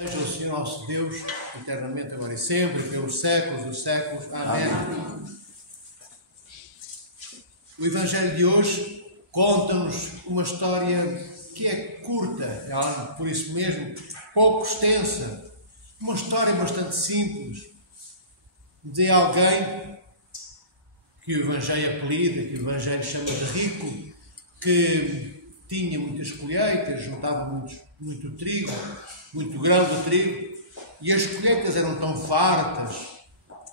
Seja o Senhor nosso Deus, eternamente, agora e sempre, pelos séculos dos séculos. Amém. O Evangelho de hoje conta-nos uma história que é curta, por isso mesmo, pouco extensa. Uma história bastante simples de alguém que o Evangelho apelida, que o Evangelho chama de rico, que tinha muitas colheitas, juntava muito trigo, muito grão de trigo, e as colheitas eram tão fartas,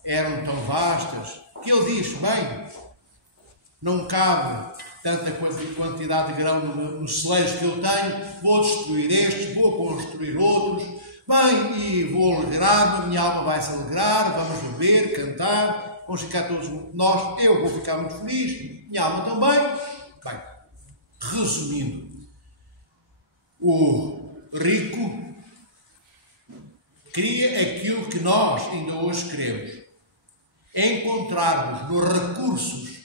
eram tão vastas, que ele diz: bem, não cabe tanta quantidade de grão nos celeiros que eu tenho, vou destruir estes, vou construir outros, bem, e vou alegrar-me, a minha alma vai se alegrar, vamos beber, cantar, vamos ficar todos nós, eu vou ficar muito feliz, minha alma também. Bem, resumindo, o rico queria aquilo que nós ainda hoje queremos: encontrarmos nos recursos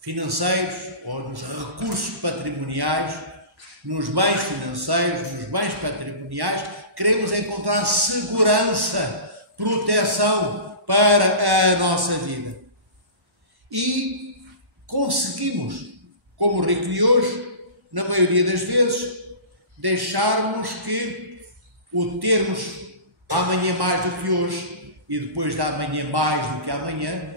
financeiros ou nos recursos patrimoniais, nos bens financeiros, nos bens patrimoniais, queremos encontrar segurança, proteção para a nossa vida. E conseguimos, como o rico de hoje, na maioria das vezes, deixarmos que o termos amanhã mais do que hoje, e depois da amanhã mais do que amanhã,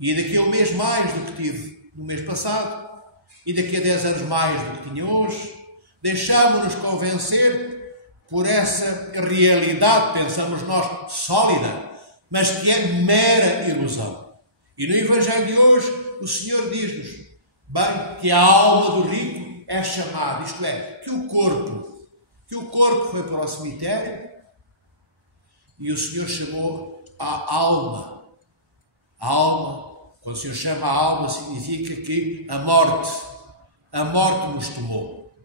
e daqui a um mês mais do que tive no mês passado, e daqui a 10 anos mais do que tinha hoje, deixamos-nos convencer por essa realidade, pensamos nós, sólida, mas que é mera ilusão. E no Evangelho de hoje, o Senhor diz-nos, bem, que a alma do rico é chamada, isto é, que o corpo foi para o cemitério e o Senhor chamou a alma. A alma, quando o Senhor chama a alma, significa que a morte nos tomou.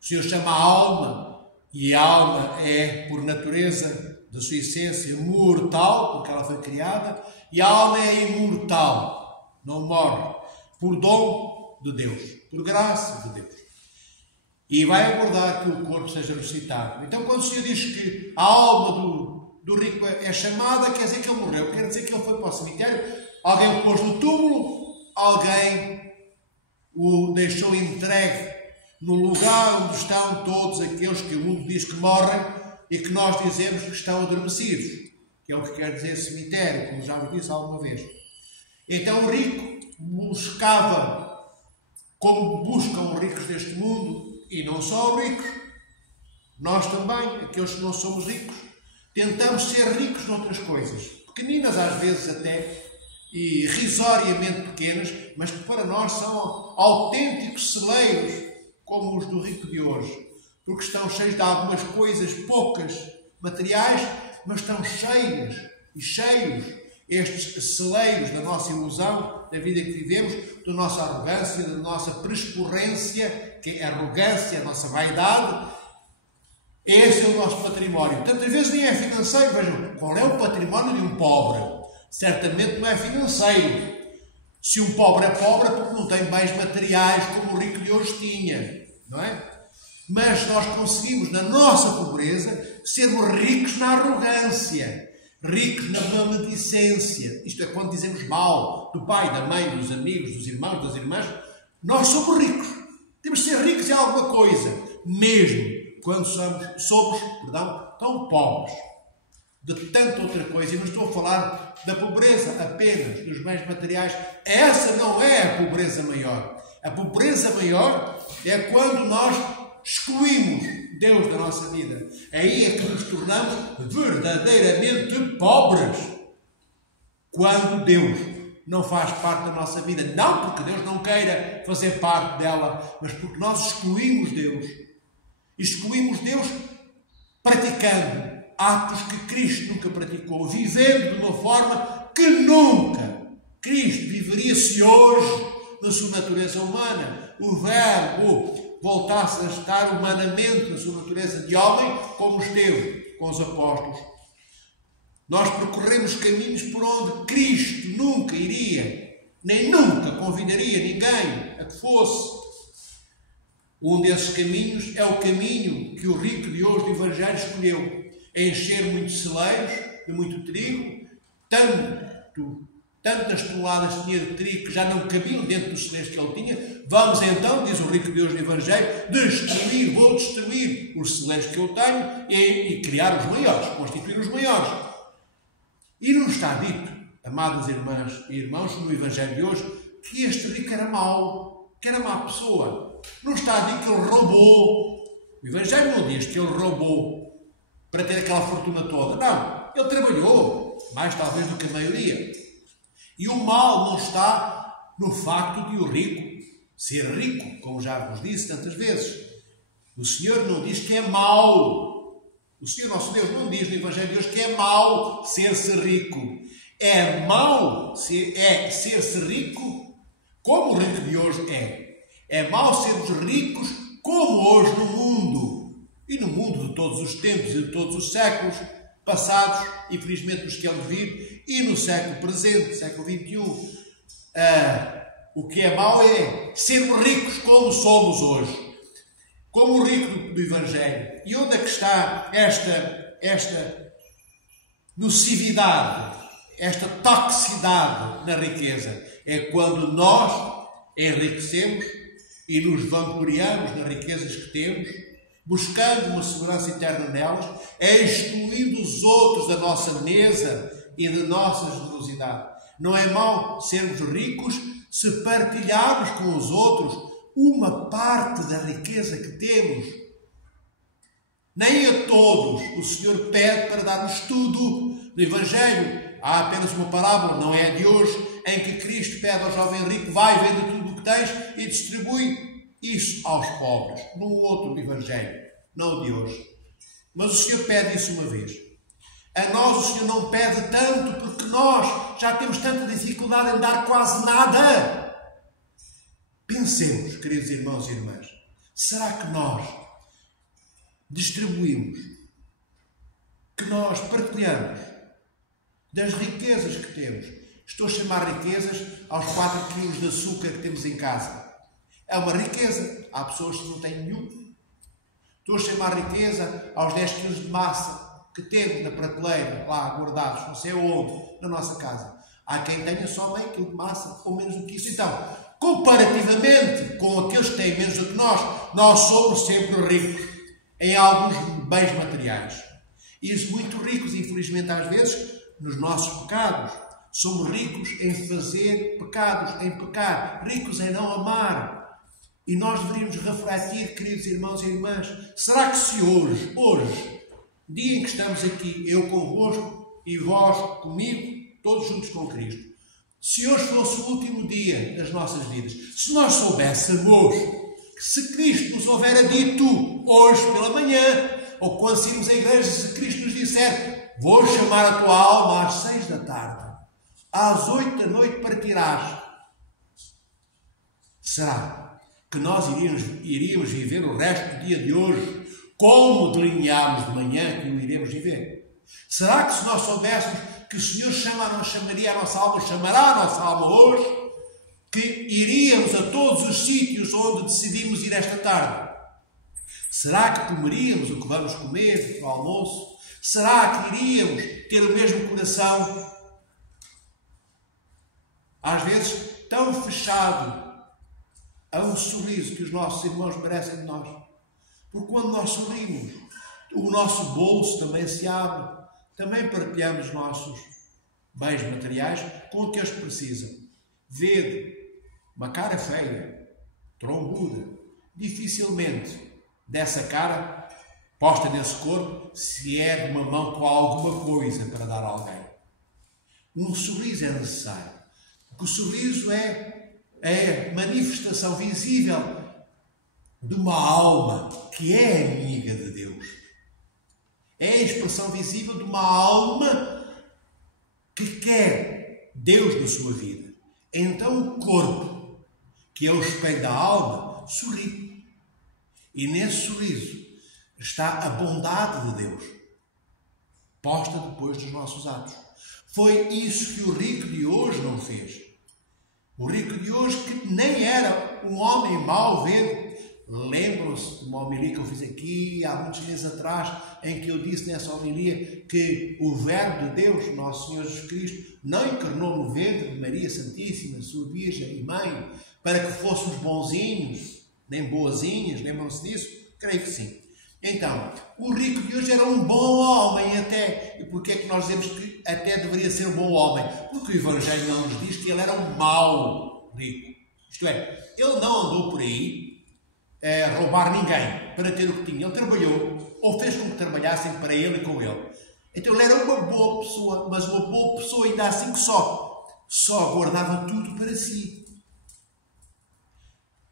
O Senhor chama a alma, e a alma é, por natureza, da sua essência, mortal, porque ela foi criada, e a alma é imortal, não morre, por dom de Deus, por graça de Deus. E vai aguardar que o corpo seja ressuscitado. Então, quando o Senhor diz que a alma do rico é chamada, quer dizer que ele morreu, quer dizer que ele foi para o cemitério, alguém o pôs no túmulo, alguém o deixou entregue no lugar onde estão todos aqueles que o mundo diz que morrem e que nós dizemos que estão adormecidos, que é o que quer dizer cemitério, como já vos disse alguma vez. Então o rico buscava, como buscam os ricos deste mundo, e não só os ricos, nós também, aqueles que não somos ricos, tentamos ser ricos noutras coisas, pequeninas às vezes até, e irrisoriamente pequenas, mas que para nós são autênticos celeiros, como os do rico de hoje, porque estão cheios de algumas coisas poucas materiais, mas estão cheios e cheios estes celeiros da nossa ilusão, da vida que vivemos, da nossa arrogância, da nossa presporrência, que é a arrogância, a nossa vaidade. Esse é o nosso património. Tantas vezes nem é financeiro. Vejam, qual é o património de um pobre? Certamente não é financeiro. Se um pobre é pobre, é porque não tem bens materiais como o rico de hoje tinha, não é? Mas nós conseguimos, na nossa pobreza, sermos ricos na arrogância, ricos na maledicência. Isto é, quando dizemos mal do pai, da mãe, dos amigos, dos irmãos, das irmãs, nós somos ricos. Temos de ser ricos em alguma coisa, mesmo quando somos tão pobres de tanta outra coisa. E não estou a falar da pobreza apenas, dos bens materiais. Essa não é a pobreza maior. A pobreza maior é quando nós excluímos Deus da nossa vida. Aí é que nos tornamos verdadeiramente pobres. Quando Deus não faz parte da nossa vida. Não porque Deus não queira fazer parte dela, mas porque nós excluímos Deus. Excluímos Deus praticando atos que Cristo nunca praticou, vivendo de uma forma que nunca Cristo viveria se hoje, na sua natureza humana, o Verbo voltasse a estar humanamente na sua natureza de homem, como esteve com os apóstolos. Nós percorremos caminhos por onde Cristo nunca iria, nem nunca convidaria ninguém a que fosse. Um desses caminhos é o caminho que o rico de hoje do Evangelho escolheu. É encher muitos celeiros de muito trigo, tantas toneladas tinha de trigo que já não cabiam dentro dos celeiros que ele tinha. Vamos então, diz o rico de hoje do Evangelho, vou destruir os celeiros que eu tenho e criar os maiores, constituir os maiores. E não está dito, amadas irmãs e irmãos, no Evangelho de hoje, que este rico era mau, que era má pessoa. Não está dito que ele roubou. O Evangelho não diz que ele roubou para ter aquela fortuna toda. Não, ele trabalhou, mais talvez do que a maioria. E o mal não está no facto de o rico ser rico, como já vos disse tantas vezes. O Senhor não diz que é mau. O Senhor nosso Deus não diz no Evangelho de hoje que é mau ser-se rico. É mau ser-se rico como o rico de hoje é. É mau sermos ricos como hoje no mundo. E no mundo de todos os tempos e de todos os séculos passados, infelizmente nos que hemos vivido, e no século presente, século XXI. O que é mau é sermos ricos como somos hoje. Como o rico do Evangelho. E onde é que está esta nocividade, esta toxicidade na riqueza? É quando nós enriquecemos e nos vangloriamos nas riquezas que temos, buscando uma segurança eterna nelas, excluindo os outros da nossa mesa e da nossa generosidade. Não é mau sermos ricos se partilharmos com os outros uma parte da riqueza que temos. Nem a todos o Senhor pede para dar-nos tudo. No Evangelho há apenas uma parábola, não é a de hoje, em que Cristo pede ao jovem rico: vai, vende tudo o que tens e distribui isso aos pobres. Num outro Evangelho, não o de hoje. Mas o Senhor pede isso uma vez. A nós o Senhor não pede tanto, porque nós já temos tanta dificuldade em dar quase nada. Pensemos, queridos irmãos e irmãs, será que nós distribuímos, que nós partilhamos das riquezas que temos? Estou a chamar riquezas aos 4 quilos de açúcar que temos em casa. É uma riqueza. Há pessoas que não têm nenhum. Estou a chamar riqueza aos 10 quilos de massa que temos na prateleira, lá guardados, não sei onde, na nossa casa. Há quem tenha só meio quilo de massa, ou menos do que isso. Então, comparativamente com aqueles que têm menos do que nós somos sempre ricos em alguns bens materiais. E muito ricos, infelizmente, às vezes, nos nossos pecados. Somos ricos em fazer pecados, em pecar, ricos em não amar. E nós deveríamos refletir, queridos irmãos e irmãs, será que se hoje, dia em que estamos aqui, eu convosco e vós comigo, todos juntos com Cristo, se hoje fosse o último dia das nossas vidas, se nós soubéssemos que se Cristo nos houvera dito hoje pela manhã, ou quando saímos à igreja, se Cristo nos disser: vou chamar a tua alma às 6 da tarde, às 8 da noite partirás, será que nós iríamos viver o resto do dia de hoje como delineámos de manhã que o iremos viver? Será que se nós soubéssemos que o Senhor chamaria a nossa alma, chamará a nossa alma hoje, que iríamos a todos os sítios onde decidimos ir esta tarde? Será que comeríamos o que vamos comer no almoço? Será que iríamos ter o mesmo coração? Às vezes, tão fechado a um sorriso que os nossos irmãos merecem de nós. Porque quando nós sorrimos, o nosso bolso também se abre. Também partilhamos nossos bens materiais com aqueles que precisam. Ver uma cara feia, trombuda, dificilmente dessa cara, posta nesse corpo, se é de uma mão com alguma coisa para dar a alguém. Um sorriso é necessário. Porque o sorriso é manifestação visível de uma alma que é amiga de Deus. É a expressão visível de uma alma que quer Deus na sua vida. Então o corpo, que é o espelho da alma, sorri. E nesse sorriso está a bondade de Deus, posta depois dos nossos atos. Foi isso que o rico de hoje não fez. O rico de hoje, que nem era um homem mau, Lembram-se de uma homilia que eu fiz aqui há muitos meses atrás, em que eu disse nessa homilia que o Verbo de Deus, Nosso Senhor Jesus Cristo, não encarnou no ventre de Maria Santíssima, sua Virgem e Mãe, para que fôssemos bonzinhos, nem boazinhas, lembram-se disso? Creio que sim. Então, o rico de hoje era um bom homem até. E porquê é que nós dizemos que até deveria ser um bom homem? Porque o Evangelho não nos diz que ele era um mau rico. Isto é, ele não andou por aí a roubar ninguém para ter o que tinha. Ele trabalhou, ou fez com que trabalhassem para ele e com ele. Então ele era uma boa pessoa, mas uma boa pessoa ainda assim que só guardava tudo para si.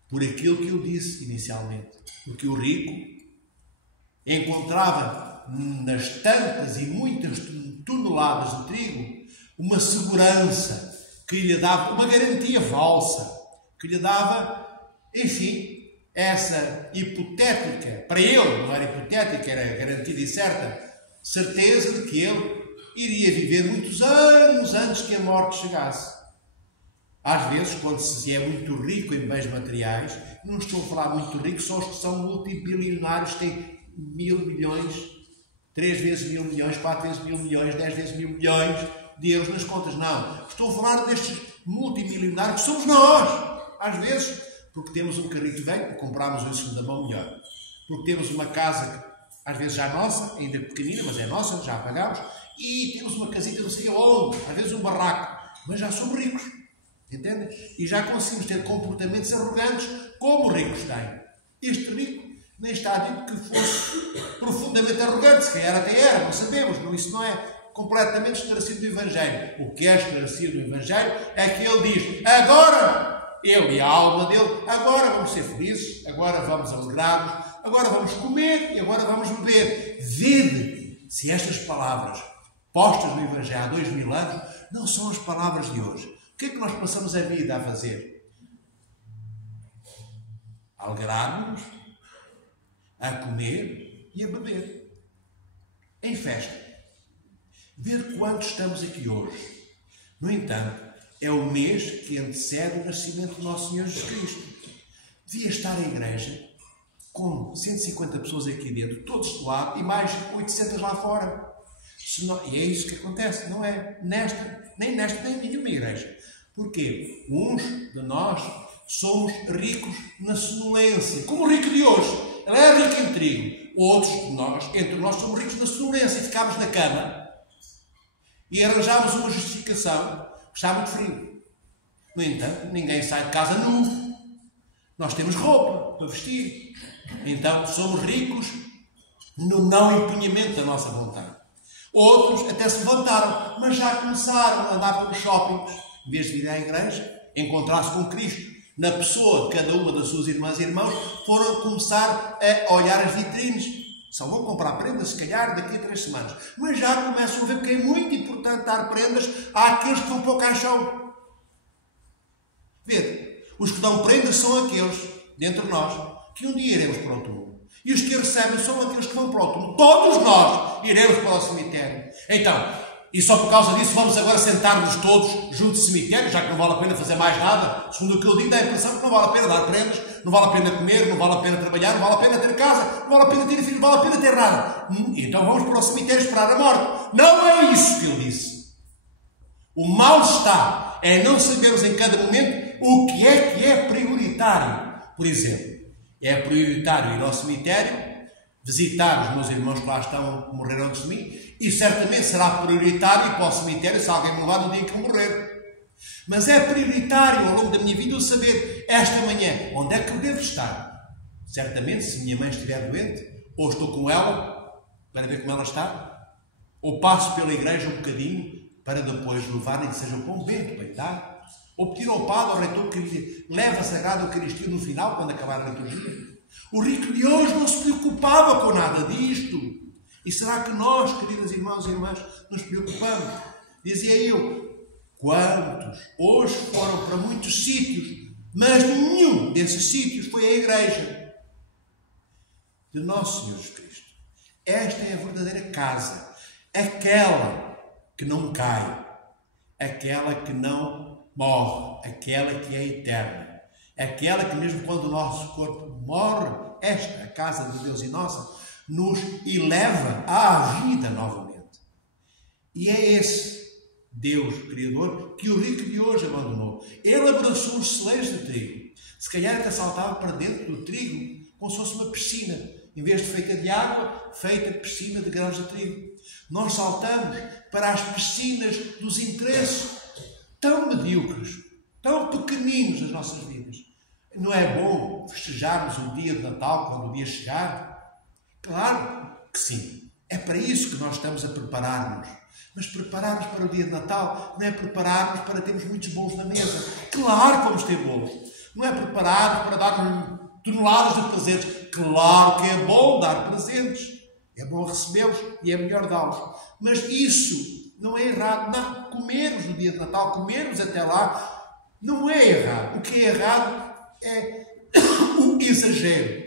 Por aquilo que eu disse inicialmente. Porque o rico encontrava nas tantas e muitas toneladas de trigo uma segurança que lhe dava, uma garantia falsa, que lhe dava, enfim, essa hipotética, para ele não era hipotética, era garantida e certa, certeza de que ele iria viver muitos anos antes que a morte chegasse. Às vezes, quando se é muito rico em bens materiais, não estou a falar muito rico, só os que são multibilionários, têm 1.000 milhões, 3 vezes 1.000 milhões, 4 vezes 1.000 milhões, 10 vezes 1.000 milhões de euros nas contas. Não. Estou a falar destes multimilionários que somos nós. Às vezes, porque temos um carrito velho, compramos um segunda mão melhor. Porque temos uma casa, às vezes já nossa, ainda pequenina, mas é nossa, já a pagamos. E temos uma casita não sei onde, às vezes um barraco. Mas já somos ricos. Entendem? E já conseguimos ter comportamentos arrogantes como ricos têm. Este rico nem está dito que fosse profundamente arrogante, se calhar até era, não sabemos, isso não é completamente esclarecido do Evangelho. O que é esclarecido do Evangelho é que ele diz, agora, ele e a alma dele, agora vamos ser felizes, agora vamos alegrar-nos, agora vamos comer e agora vamos beber. Vede se estas palavras postas no Evangelho há 2000 anos não são as palavras de hoje. O que é que nós passamos a vida a fazer? A alegrar-nos, a comer e a beber. Em festa. Ver quantos estamos aqui hoje. No entanto, é o mês que antecede o nascimento do nosso Senhor Jesus Cristo. Devia estar a igreja com 150 pessoas aqui dentro, todos de lado, e mais 800 lá fora. E é isso que acontece, não é nem nesta, nem em nenhuma igreja. Porque uns de nós somos ricos na sonolência, como o rico de hoje. Ele é rico em trigo. Outros de nós, entre nós, somos ricos na sonolência e ficámos na cama e arranjámos uma justificação, porque está muito frio. No entanto, ninguém sai de casa nu. Nós temos roupa para vestir. Então, somos ricos no não empenhamento da nossa vontade. Outros até se levantaram, mas já começaram a andar pelos shoppings. Em vez de vir à igreja, encontrar-se com Cristo, na pessoa de cada uma das suas irmãs e irmãos, foram começar a olhar as vitrines. Só vão comprar prendas, se calhar, daqui a 3 semanas. Mas já começam a ver que é muito importante dar prendas àqueles que vão para o caixão. Vede, os que dão prendas são aqueles, dentre nós, que um dia iremos para o túmulo. E os que recebem são aqueles que vão para o túmulo. Todos nós iremos para o cemitério. Então, e só por causa disso vamos agora sentar-nos todos junto do cemitério, já que não vale a pena fazer mais nada. Segundo o que eu digo, dá a impressão que não vale a pena dar prendas, não vale a pena comer, não vale a pena trabalhar, não vale a pena ter casa, não vale a pena ter filhos, não vale a pena ter nada. Então vamos para o cemitério esperar a morte. Não é isso que ele disse. O mal está é não sabermos em cada momento o que é prioritário. Por exemplo, é prioritário ir ao cemitério, visitar os meus irmãos que lá estão, que morreram antes de mim, e certamente será prioritário ir para o cemitério se alguém me levar no dia em que eu morrer. Mas é prioritário ao longo da minha vida eu saber, esta manhã, onde é que eu devo estar. Certamente, se minha mãe estiver doente, ou estou com ela, para ver como ela está, ou passo pela igreja um bocadinho, para depois levar, nem que seja um pão bento para dar, ou pedir ao padre, ao reitor, que leve a Sagrada Eucaristia no final, quando acabar a liturgia. O rico de hoje não se preocupava com nada disto. E será que nós, queridas irmãos e irmãs, nos preocupamos? Dizia eu, quantos hoje foram para muitos sítios, mas nenhum desses sítios foi a igreja de Nosso Senhor Jesus Cristo. Esta é a verdadeira casa, aquela que não cai, aquela que não morre, aquela que é eterna, aquela que mesmo quando o nosso corpo morre, esta, a casa de Deus e nossa, nos eleva à vida novamente. E é esse Deus Criador que o rico de hoje abandonou. Ele abraçou os celeiros de trigo. Se calhar até saltava para dentro do trigo como se fosse uma piscina. Em vez de feita de água, feita piscina de grãos de trigo. Nós saltamos para as piscinas dos interesses tão medíocres, tão pequeninos das nossas vidas. Não é bom festejarmos o dia de Natal quando o dia chegar? Claro que sim. É para isso que nós estamos a preparar-nos. Mas preparar-nos para o dia de Natal não é preparar-nos para termos muitos bolos na mesa. Claro que vamos ter bolos. Não é preparar-nos para darmos toneladas de presentes. Claro que é bom dar presentes. É bom recebê-los e é melhor dá-los. Mas isso não é errado. Não, comermos no dia de Natal, comermos até lá, não é errado. O que é errado é o exagero.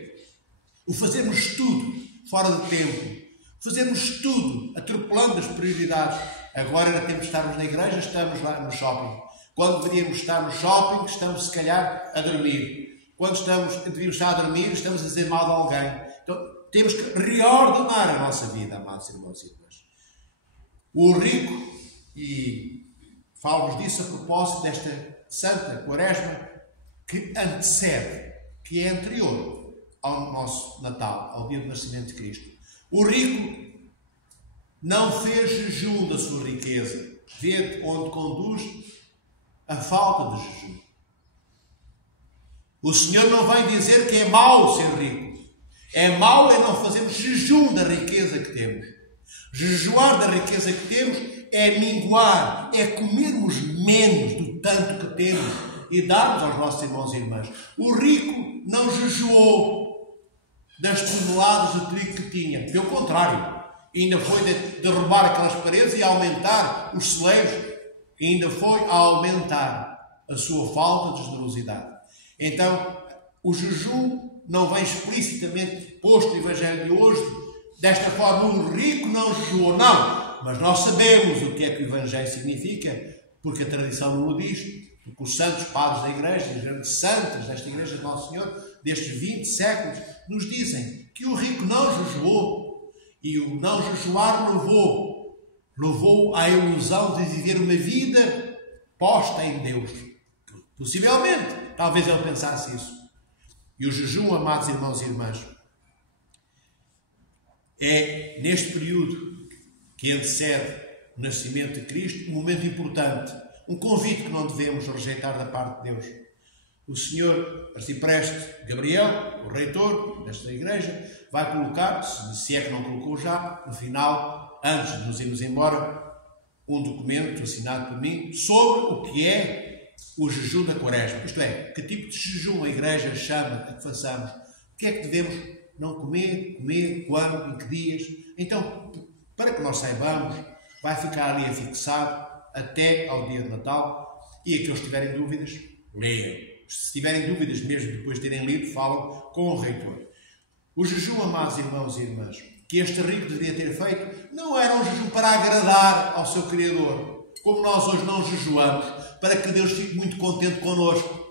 O fazermos tudo fora de tempo. Fazemos tudo, atropelando as prioridades. Agora era tempo de estarmos na igreja, estamos lá no shopping. Quando deveríamos estar no shopping, estamos se calhar a dormir. Quando deveríamos estar a dormir, estamos a dizer mal de alguém. Então temos que reordenar a nossa vida, amados irmãos e irmãs. O rico, e falo-vos disso a propósito desta Santa Quaresma, que antecede, que é anterior ao nosso Natal, ao dia do nascimento de Cristo. O rico não fez jejum da sua riqueza. Vê onde conduz a falta de jejum. O Senhor não vem dizer que é mau ser rico. É mau é não fazermos jejum da riqueza que temos. Jejuar da riqueza que temos é minguar, é comermos menos do tanto que temos e darmos aos nossos irmãos e irmãs. O rico não jejuou das toneladas de trigo que tinha. Pelo contrário, ainda foi derrubar aquelas paredes e aumentar os celeiros, ainda foi a aumentar a sua falta de generosidade. Então, o jejum não vem explicitamente posto no Evangelho de hoje, desta forma o rico não jejuou, não. Mas nós sabemos o que é que o Evangelho significa, porque a tradição não o diz, porque os santos padres da Igreja, as grandes santas desta Igreja de Nosso Senhor, destes 20 séculos, nos dizem que o rico não jejuou. E o não jejuar levou à ilusão de viver uma vida posta em Deus. Possivelmente, talvez ele pensasse isso. E o jejum, amados irmãos e irmãs, é neste período que antecede o nascimento de Cristo um momento importante, um convite que não devemos rejeitar da parte de Deus. O Senhor Arcipreste Gabriel, o reitor desta igreja, vai colocar, se é que não colocou já, no final, antes de nos irmos embora, um documento assinado por mim sobre o que é o jejum da Quaresma. Isto é, que tipo de jejum a igreja chama a que façamos. O que é que devemos não comer, quando, em que dias. Então, para que nós saibamos, vai ficar ali afixado até ao dia de Natal. E aqueles que tiverem dúvidas, leiam. Se tiverem dúvidas mesmo depois de terem lido, falam com o reitor. O jejum, amados irmãos e irmãs, que este rico deveria ter feito, não era um jejum para agradar ao seu Criador, como nós hoje não jejuamos, para que Deus fique muito contente connosco.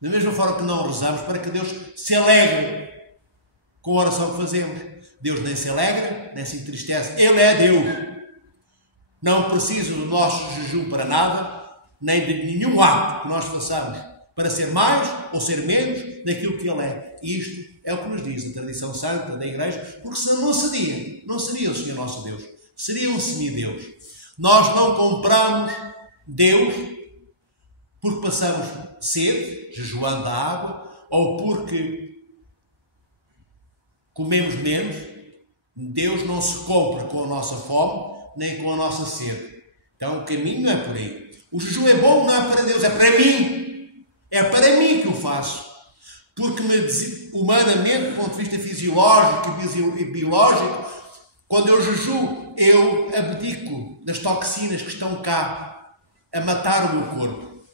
Da mesma forma que não rezamos, para que Deus se alegre com a oração que fazemos. Deus nem se alegra, nem se entristece. Ele é Deus. Não precisa do nosso jejum para nada, nem de nenhum ato que nós façamos para ser mais ou ser menos daquilo que Ele é. E isto é o que nos diz a tradição santa da Igreja, porque senão não seria o Senhor nosso Deus. Seria um semideus. Nós não compramos Deus porque passamos sede, jejuando a água, ou porque comemos menos. Deus não se compra com a nossa fome, nem com a nossa sede. Então o caminho não é por aí. O jejum é bom, não é para Deus, é para mim. É para mim que o faço. Porque humanamente, do ponto de vista fisiológico e biológico, quando eu jejuo, eu abdico das toxinas que estão cá a matar o meu corpo.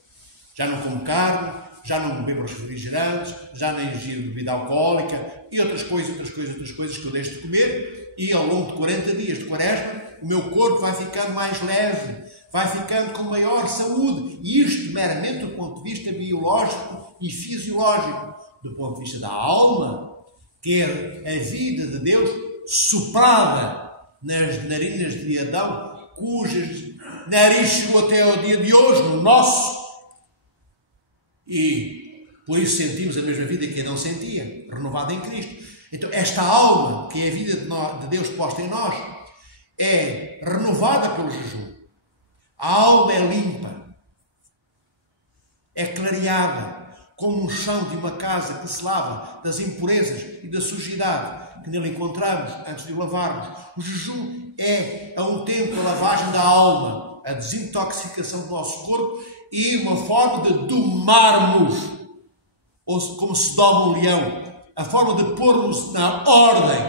Já não como carne, já não bebo os refrigerantes, já nem ingiro bebida alcoólica e outras coisas que eu deixo de comer, e ao longo de 40 dias de quaresma o meu corpo vai ficando mais leve, vai ficando com maior saúde, e isto meramente do ponto de vista biológico e fisiológico. Do ponto de vista da alma, quer a vida de Deus soprada nas narinas de Adão, cujas nariz chegou até ao dia de hoje, no nosso, e por isso sentimos a mesma vida que Adão sentia, renovada em Cristo. Então esta alma, que é a vida de Deus posta em nós, é renovada pelo jejum. A alma é limpa, é clareada, como um chão de uma casa que se lava das impurezas e da sujidade que nele encontramos antes de o lavarmos. O jejum é, a um tempo, a lavagem da alma, a desintoxicação do nosso corpo e uma forma de domarmos, ou como se doma um leão, a forma de pormos na ordem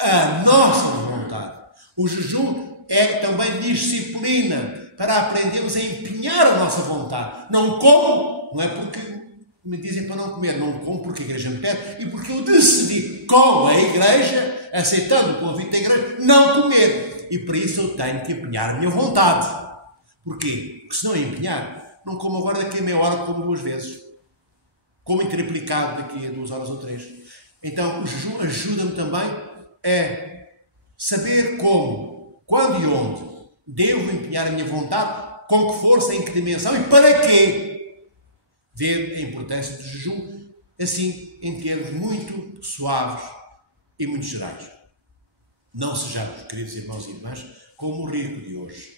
a nossa vontade. O jejum é também disciplina para aprendermos a empenhar a nossa vontade. Não como, não é porque me dizem para não comer, não como porque a igreja me pede e porque eu decidi com a igreja, aceitando o convite da igreja, não comer. E para isso eu tenho que empenhar a minha vontade. Porquê? Porque se não empenhar, não como agora, daqui a meia hora como 2 vezes. Como triplicado daqui a 2 horas ou 3. Então o jejum ajuda-me também a saber como, quando e onde devo empenhar a minha vontade, com que força, em que dimensão e para quê. Ver a importância do jejum, assim, em termos muito suaves e muito gerais. Não sejamos, queridos irmãos e irmãs, como o rico de hoje.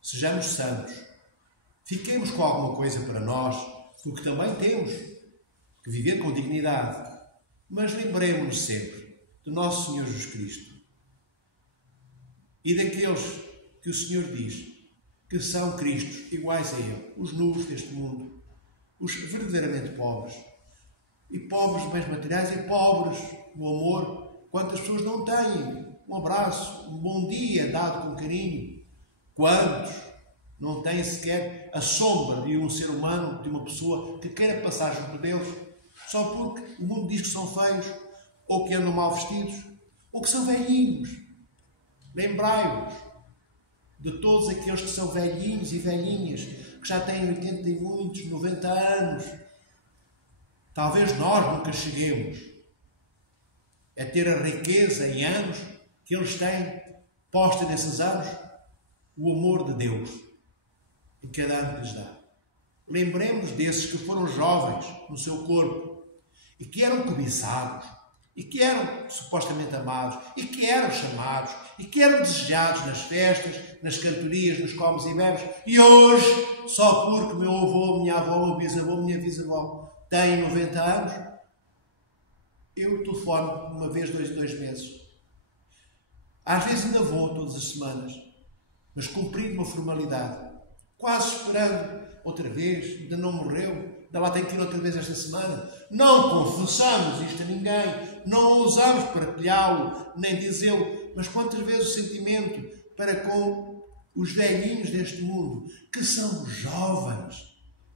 Sejamos santos. Fiquemos com alguma coisa para nós, porque também temos que viver com dignidade. Mas lembremos-nos sempre do nosso Senhor Jesus Cristo e daqueles que o Senhor diz que são Cristos iguais a Ele, os nus deste mundo, os verdadeiramente pobres, e pobres de bens materiais e pobres no amor. Quantas pessoas não têm um abraço, um bom dia dado com carinho? Quantos não têm sequer a sombra de um ser humano, de uma pessoa que queira passar junto deles, só porque o mundo diz que são feios, ou que andam mal vestidos, ou que são velhinhos? Lembrai-vos de todos aqueles que são velhinhos e velhinhas, que já têm 80 e muitos, 90 anos. Talvez nós nunca cheguemos a ter a riqueza em anos que eles têm, posta nesses anos, o amor de Deus em cada ano que lhes dá. Lembremos desses que foram jovens no seu corpo e que eram cobiçados, e que eram supostamente amados, e que eram chamados, e que eram desejados nas festas, nas cantorias, nos comes e bebes, e hoje, só porque meu avô, minha avó, meu bisavô, minha bisavó têm 90 anos, eu telefono uma vez, 2 meses. Às vezes ainda vou todas as semanas, mas cumprindo uma formalidade, quase esperando outra vez, ainda não morreu, ainda lá tem que ir outra vez esta semana. Não confessamos isto a ninguém, não ousamos partilhá-lo, nem dizê-lo, mas quantas vezes o sentimento para com os velhinhos deste mundo, que são jovens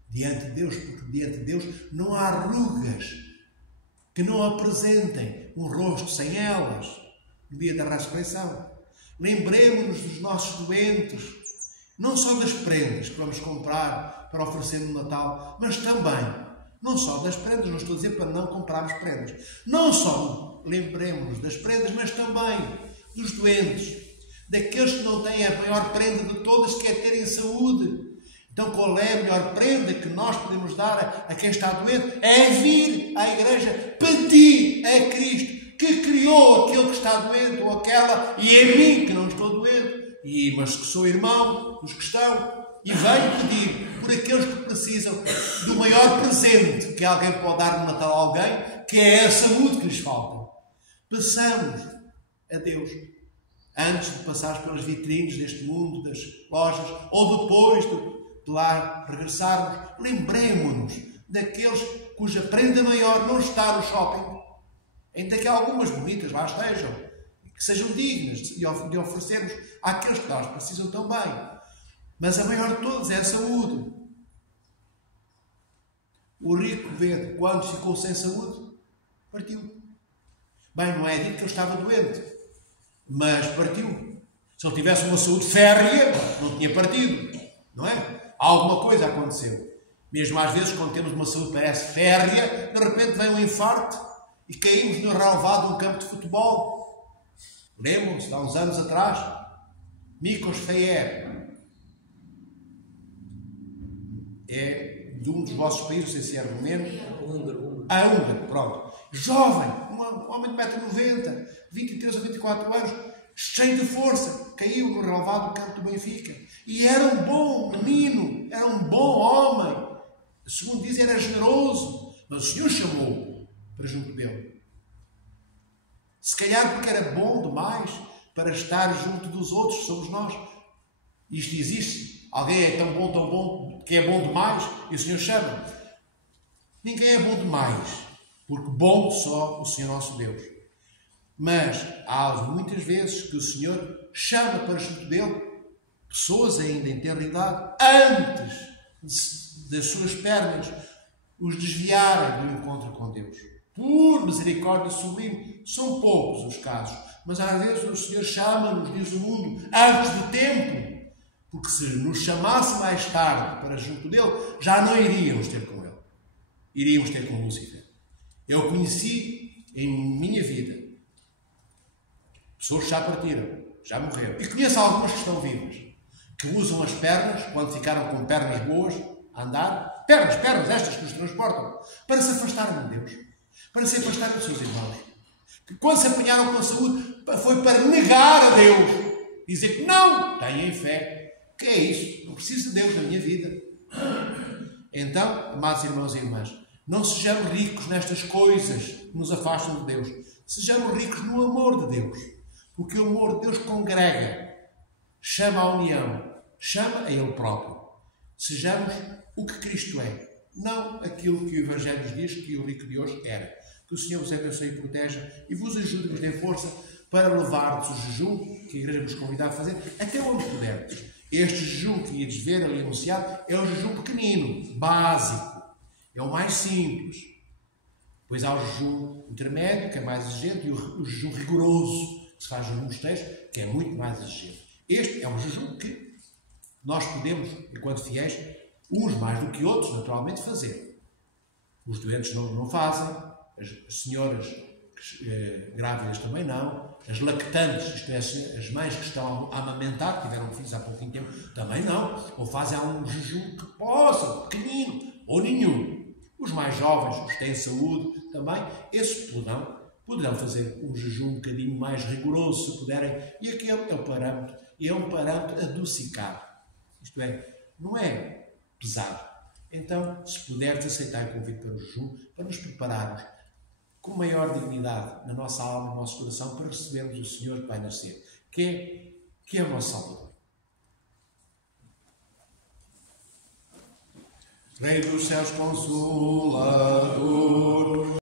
diante de Deus, porque diante de Deus não há rugas que não apresentem um rosto sem elas no dia da ressurreição. Lembremos-nos dos nossos doentes, não só das prendas que vamos comprar para oferecer no Natal, mas também, não só das prendas, não estou a dizer para não comprarmos prendas, não só lembremos-nos das prendas, mas também dos doentes, daqueles que não têm a maior prenda de todas, que é terem saúde. Então, qual é a melhor prenda que nós podemos dar a quem está doente? É vir à igreja pedir a Cristo, que criou aquele que está doente, ou aquela, e a mim, que não estou doente, mas que sou irmão dos que estão, e venho pedir por aqueles que precisam do maior presente que alguém pode dar no Natal a alguém, que é a saúde que lhes falta. Peçamos a Deus, antes de passar pelas vitrines deste mundo, das lojas, ou depois de lá regressarmos, lembremos-nos daqueles cuja prenda maior não está no shopping, ainda que algumas bonitas lá estejam, que sejam dignas de oferecermos àqueles que nós precisam também. Mas a maior de todas é a saúde. O rico vede, quando ficou sem saúde, partiu. Bem, não é dito que ele estava doente, mas partiu. Se ele tivesse uma saúde férrea, não tinha partido, não é? Alguma coisa aconteceu. Mesmo às vezes, quando temos uma saúde que parece férrea, de repente vem um infarto e caímos no relvado de um campo de futebol. Lembram-se, há uns anos atrás, Mikos Feyer é de um dos vossos países, não sei se é romeno. Húngaro, pronto. Jovem, um homem de 1,90m, 23 ou 24 anos, cheio de força, caiu no relvado do campo do Benfica. E era um bom menino, era um bom homem. Segundo diz, era generoso. Mas o Senhor chamou para junto dele. Se calhar porque era bom demais para estar junto dos outros, que somos nós. Isto existe. Alguém é tão bom, que é bom demais, e o Senhor chama. Ninguém é bom demais, porque bom só o Senhor nosso Deus. Mas há muitas vezes que o Senhor chama para junto dele pessoas ainda em tenra idade, antes das suas pernas os desviarem do encontro com Deus. Por misericórdia sublime, são poucos os casos, mas às vezes o Senhor chama-nos, diz o mundo, antes do tempo, porque se nos chamasse mais tarde para junto dele, já não iríamos ter com ele. Iríamos ter com Lúcifer. Eu conheci em minha vida pessoas que já partiram, já morreram, e conheço algumas que estão vivas, que usam as pernas, quando ficaram com pernas boas, a andar, pernas estas que nos transportam, para se afastarem de Deus, para se afastarem dos seus irmãos. Que quando se apanharam com a saúde, foi para negar a Deus, dizer que não, têm fé. Que é isso? Não preciso de Deus na minha vida. Então, amados irmãos e irmãs, não sejamos ricos nestas coisas que nos afastam de Deus. Sejamos ricos no amor de Deus, porque o amor de Deus congrega, chama à união, chama a Ele próprio. Sejamos o que Cristo é, não aquilo que o Evangelho nos diz que o rico de hoje era. Que o Senhor vos abençoe e proteja e vos ajude e vos dê força para levar-vos o jejum que a Igreja vos convida a fazer até onde pudermos. Este jejum que ides ver ali anunciado é o jejum pequenino, básico, é o mais simples. Depois há o jejum intermédio, que é mais exigente, e o jejum rigoroso, que se faz nos mosteiros, que é muito mais exigente. Este é um jejum que nós podemos, enquanto fiéis, uns mais do que outros, naturalmente, fazer. Os doentes não fazem, as senhoras grávidas também não, as lactantes, isto é, as mães que estão a amamentar, que tiveram filhos há pouquinho tempo, também não, ou fazem um jejum que possam, pequenino, ou nenhum. Os mais jovens, os que têm saúde, também, esses poderão fazer um jejum um bocadinho mais rigoroso, se puderem, e aquele é o parâmetro, é um parâmetro adocicado. Isto é, não é pesado. Então, se puderes aceitar o convite para o jejum, para nos prepararmos com maior dignidade na nossa alma, no nosso coração, para recebermos o Senhor que vai nascer, que é o nosso Salvador. Rei dos céus, Consolador.